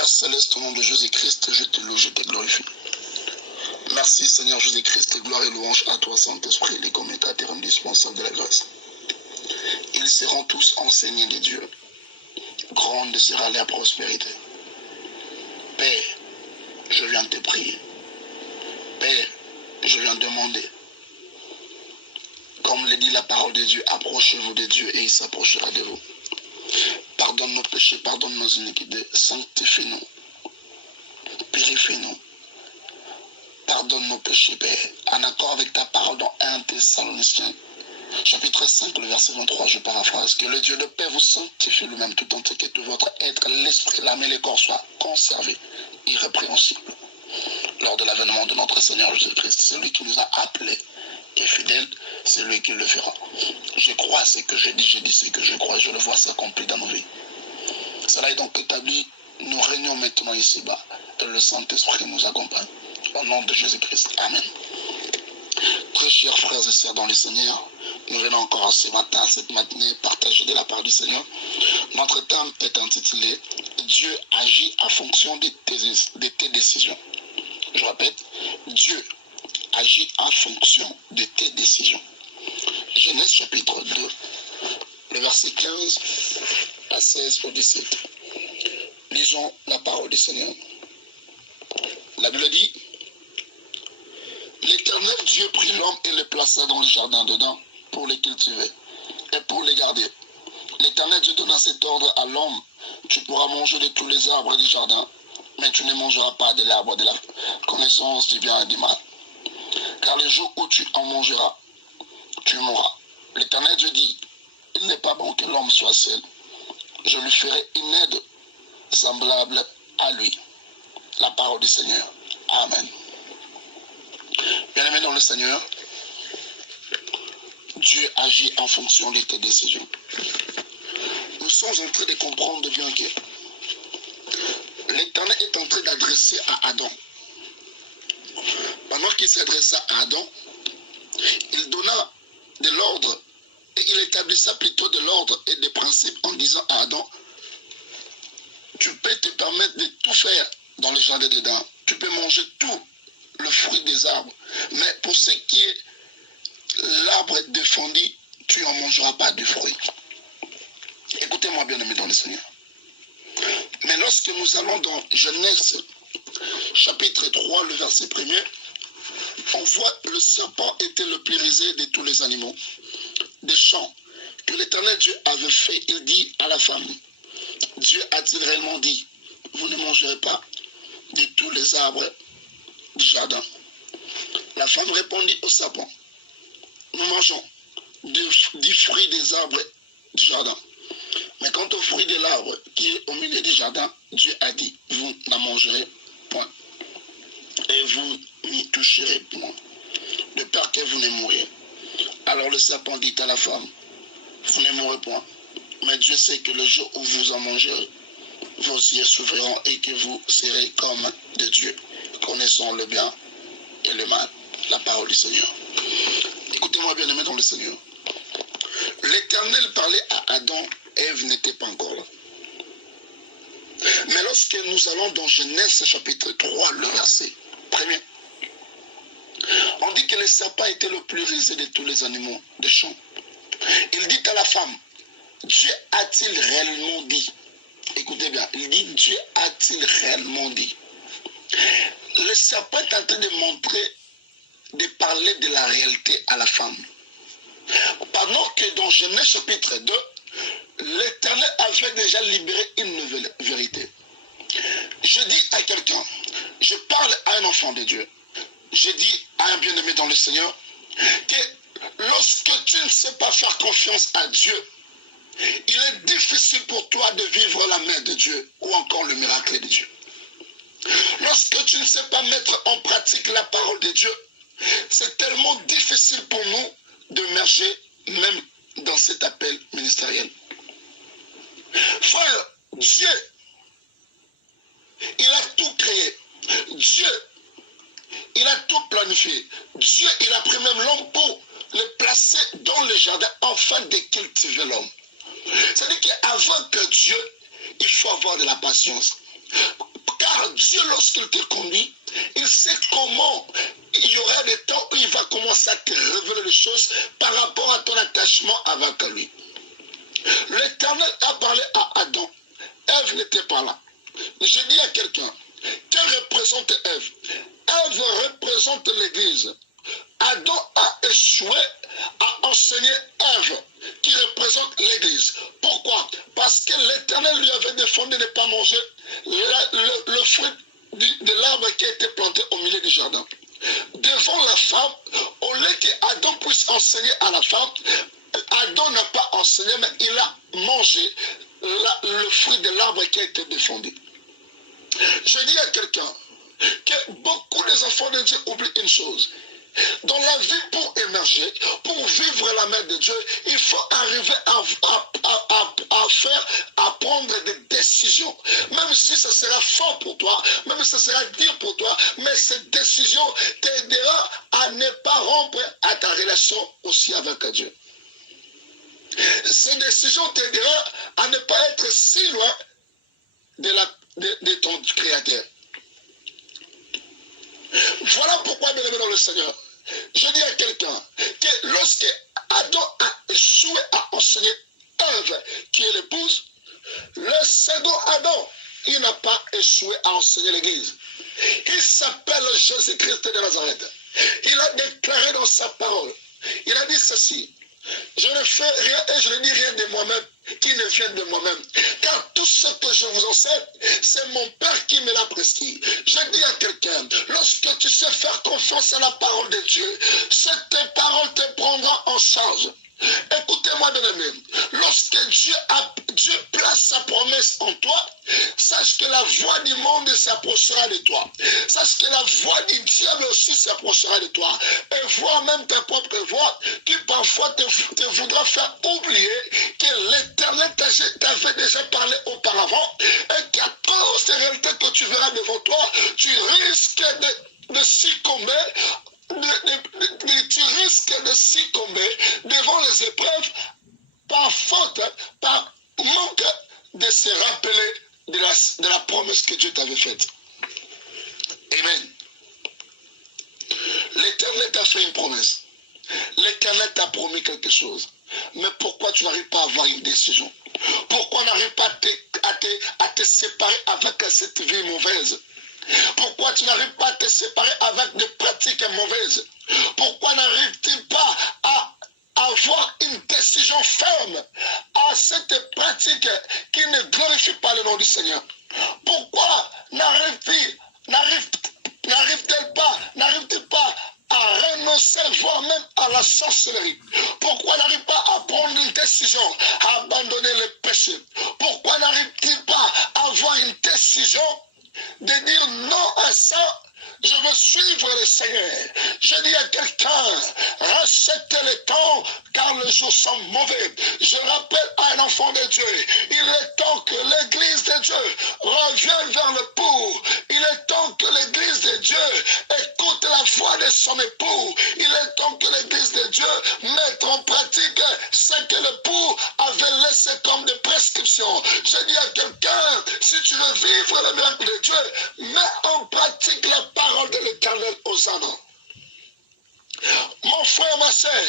Père céleste, au nom de Jésus-Christ, je te loue, je te glorifie. Merci Seigneur Jésus-Christ, gloire et louange à toi Saint-Esprit, les commentateurs indispensables de la grâce. Ils seront tous enseignés de Dieu. Grande sera leur prospérité. Père, je viens te prier. Père, je viens demander. Comme le dit la parole de Dieu, approchez-vous de Dieu et il s'approchera de vous. Pardonne nos péchés, pardonne nos iniquités, sanctifie-nous, purifie-nous. Pardonne nos péchés, Père, en accord avec ta parole dans 1 Thessaloniciens, chapitre 5, le verset 23, je paraphrase, que le Dieu de paix vous sanctifie lui-même tout entier, que tout votre être, l'esprit, l'âme et le corps soient conservés, irrépréhensibles, lors de l'avènement de notre Seigneur Jésus-Christ. Celui qui nous a appelés est fidèle, c'est lui qui le fera. Je crois ce que je dis ce que je crois, je le vois s'accomplir dans nos vies. Cela est donc établi, nous régnons maintenant ici-bas, et le Saint-Esprit nous accompagne. Au nom de Jésus-Christ. Amen. Très chers frères et sœurs dans le Seigneur, nous venons encore ce matin, cette matinée, partager de la part du Seigneur. Notre thème est intitulé « Dieu agit en fonction de tes décisions ». Je répète, Dieu agit en fonction de tes décisions. Genèse chapitre 2, le verset 15 à 16 au 17. Lisons la parole du Seigneur. La Bible dit: l'Éternel Dieu prit l'homme et le plaça dans le jardin dedans pour les cultiver et pour les garder. L'Éternel Dieu donna cet ordre à l'homme: tu pourras manger de tous les arbres du jardin, mais tu ne mangeras pas de l'arbre de la connaissance du bien et du mal. Car le jour où tu en mangeras, tu mourras. L'Éternel Dieu dit: il n'est pas bon que l'homme soit seul. Je lui ferai une aide semblable à lui. La parole du Seigneur. Amen. Bien-aimés dans le Seigneur, Dieu agit en fonction de tes décisions. Nous sommes en train de comprendre bien que l'Éternel est en train d'adresser à Adam. Pendant qu'il s'adressa à Adam, il donna de l'ordre, et il établissa plutôt de l'ordre et des principes en disant à Adam: tu peux te permettre de tout faire dans le jardin d'Éden. Tu peux manger tout le fruit des arbres. Mais pour ce qui est l'arbre défendu, tu n'en mangeras pas du fruit. Écoutez-moi bien aimés dans le Seigneur. Mais lorsque nous allons dans Genèse, chapitre 3, le verset 1er, on voit le serpent était le plus rusé de tous les animaux des champs que l'Éternel Dieu avait fait. Il dit à la femme: Dieu a-t-il réellement dit, vous ne mangerez pas de tous les arbres du jardin? La femme répondit au serpent: nous mangeons du fruit des arbres du jardin. Mais quant au fruit de l'arbre qui est au milieu du jardin, Dieu a dit: vous n'en mangerez point. Et vous n'y toucherez point, de peur que vous ne mouriez. Alors le serpent dit à la femme: vous ne mourrez point. Mais Dieu sait que le jour où vous en mangerez, vos yeux s'ouvriront et que vous serez comme de Dieu, connaissant le bien et le mal. La parole du Seigneur. Écoutez-moi bien aimés dans le Seigneur. L'Éternel parlait à Adam, Ève n'était pas encore là. Mais lorsque nous allons dans Genèse chapitre 3, le verset 1er, on dit que le serpent était le plus rusé de tous les animaux des champs. Il dit à la femme: Dieu a-t-il réellement dit? Écoutez bien, il dit: Dieu a-t-il réellement dit? Le serpent est en train de montrer, de parler de la réalité à la femme. Pendant que dans Genèse chapitre 2, l'Éternel avait déjà libéré une vérité. Je dis à quelqu'un, je parle à un enfant de Dieu, je dis à un bien-aimé dans le Seigneur, que lorsque tu ne sais pas faire confiance à Dieu, il est difficile pour toi de vivre la main de Dieu ou encore le miracle de Dieu. Lorsque tu ne sais pas mettre en pratique la parole de Dieu, c'est tellement difficile pour nous de merger même dans cet appel ministériel. Frère, Dieu, il a tout créé. Dieu, il a tout planifié. Dieu, il a pris même l'homme pour le placer dans le jardin afin de cultiver l'homme. C'est-à-dire qu'avant que Dieu, il faut avoir de la patience. Car Dieu, lorsqu'il te conduit, il sait comment il y aura des temps où il va commencer à te révéler les choses par rapport à ton attachement avec lui. L'Éternel a parlé à Adam. Ève n'était pas là. Je dis à quelqu'un, que représente Ève? Ève représente l'Église. Adam a échoué à enseigner Ève, qui représente l'Église. Pourquoi? Parce que l'Éternel lui avait défendu de ne pas manger le fruit de l'arbre qui a été planté au milieu du jardin. Devant la femme, au lieu qu'Adam puisse enseigner à la femme, Adam n'a pas enseigné, mais il a mangé le fruit de l'arbre qui a été défendu. Je dis à quelqu'un que beaucoup des enfants de Dieu oublient une chose. Dans la vie, pour émerger, pour vivre la main de Dieu, il faut arriver à prendre des décisions. Même si ce sera fort pour toi, même si ce sera dur pour toi, mais cette décision t'aidera à ne pas rompre à ta relation aussi avec Dieu. Ces décisions t'aideront à ne pas être si loin de ton Créateur. Voilà pourquoi, bien aimé dans le Seigneur, je dis à quelqu'un que lorsque Adam a échoué à enseigner Ève, qui est l'épouse, le second Adam, il n'a pas échoué à enseigner l'Église. Il s'appelle Jésus-Christ de Nazareth. Il a déclaré dans sa parole, il a dit ceci: je ne fais rien et je ne dis rien de moi-même qui ne vient de moi-même. Car tout ce que je vous enseigne, c'est mon Père qui me l'a prescrit. Je dis à quelqu'un, lorsque tu sais faire confiance à la parole de Dieu, cette parole te prendra en charge. Écoutez-moi, bien-aimé, lorsque Dieu place sa promesse en toi, sache que la voix du monde s'approchera de toi. Sache que la voix du diable aussi s'approchera de toi. Et voire même ta propre voix, qui parfois te voudra faire oublier que l'Éternel t'avait déjà parlé auparavant, et qu'à cause des réalités que tu verras devant toi, tu risques de succomber. Tu risques de succomber devant les épreuves par faute, par manque de se rappeler de la promesse que Dieu t'avait faite. Amen. L'Éternel t'a fait une promesse. L'Éternel t'a promis quelque chose. Mais pourquoi tu n'arrives pas à avoir une décision? Pourquoi n'arrives pas à te séparer avec cette vie mauvaise? Pourquoi tu n'arrives pas à te séparer avec des pratiques mauvaises? Pourquoi n'arrives-t-il pas à avoir une décision ferme à cette pratique qui ne glorifie pas le nom du Seigneur? Pourquoi n'arrive-t-il pas à renoncer, voire même à la sorcellerie? Pourquoi n'arrive pas à prendre une décision, à abandonner le péché? Pourquoi n'arrive-t-il pas à avoir une décision de dire non à ça? Je veux suivre le Seigneur. Je dis à quelqu'un, rachète le temps, car les jours sont mauvais. Je rappelle à un enfant de Dieu, il est temps que l'Église de Dieu revienne vers le pour. Il est temps que l'Église de Dieu écoute la voix de son époux. Il est temps que l'Église de Dieu mette en pratique ce que l'époux avait laissé comme des prescriptions. Je dis à quelqu'un, si tu veux vivre le miracle de Dieu, mets en pratique la parole de l'Éternel aux âmes. Mon frère, ma soeur,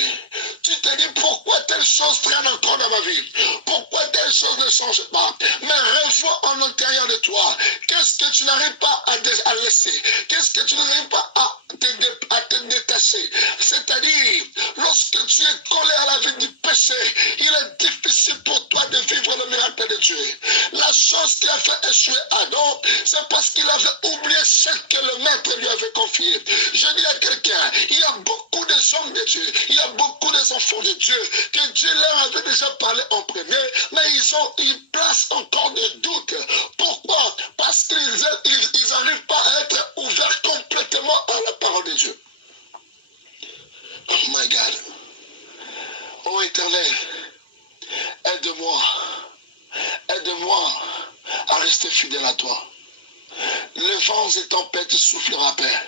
tu te dis pourquoi telle chose traîne encore dans ma vie? Pourquoi telle chose ne change pas? Mais revois en l'intérieur de toi. Qu'est-ce que tu n'arrives pas à laisser? Qu'est-ce que tu n'arrives pas à te détacher? C'est-à-dire, lorsque tu es collé à la vie du péché, il est difficile pour toi de vivre le miracle de Dieu. La chose qui a fait échouer Adam, c'est parce qu'il avait oublié ce que le maître lui avait confié. Je dis à quelqu'un, il y a beaucoup des hommes de Dieu, il y a beaucoup des enfants de Dieu, que Dieu leur avait déjà parlé en premier, mais ils placent encore des doutes. Pourquoi? Parce qu'ils n'arrivent pas à être ouverts complètement à la parole de Dieu. Oh my God. Oh Éternel, aide-moi. Aide-moi à rester fidèle à toi. Les vents et tempêtes soufflera, Père.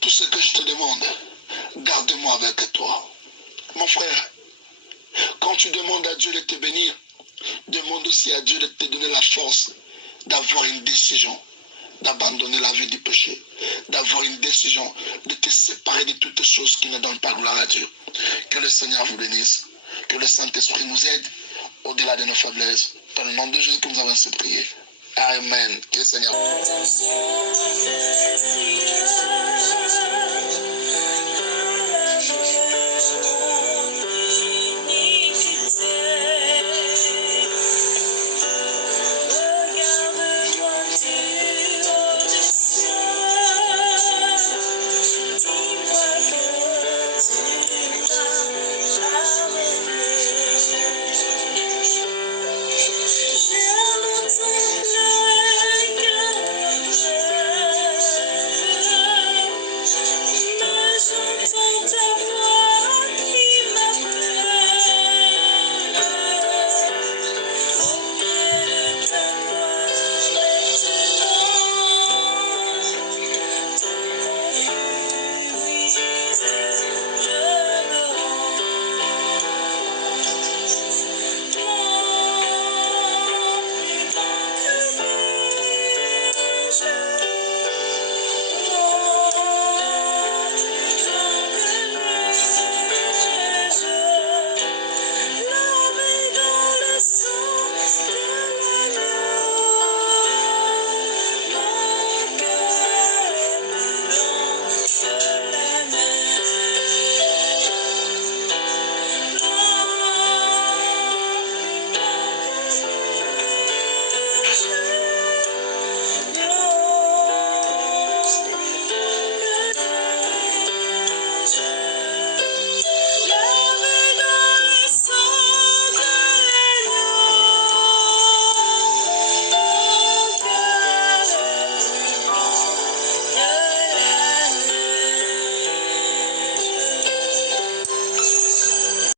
Tout ce que je te demande, garde-moi avec toi. Mon frère, quand tu demandes à Dieu de te bénir, demande aussi à Dieu de te donner la force d'avoir une décision. d'abandonner la vie du péché, d'avoir une décision de te séparer de toutes choses qui ne donnent pas gloire à Dieu. Que le Seigneur vous bénisse, que le Saint-Esprit nous aide au-delà de nos faiblesses. Dans le nom de Jésus que nous avons ainsi prié. Amen. Que le Seigneur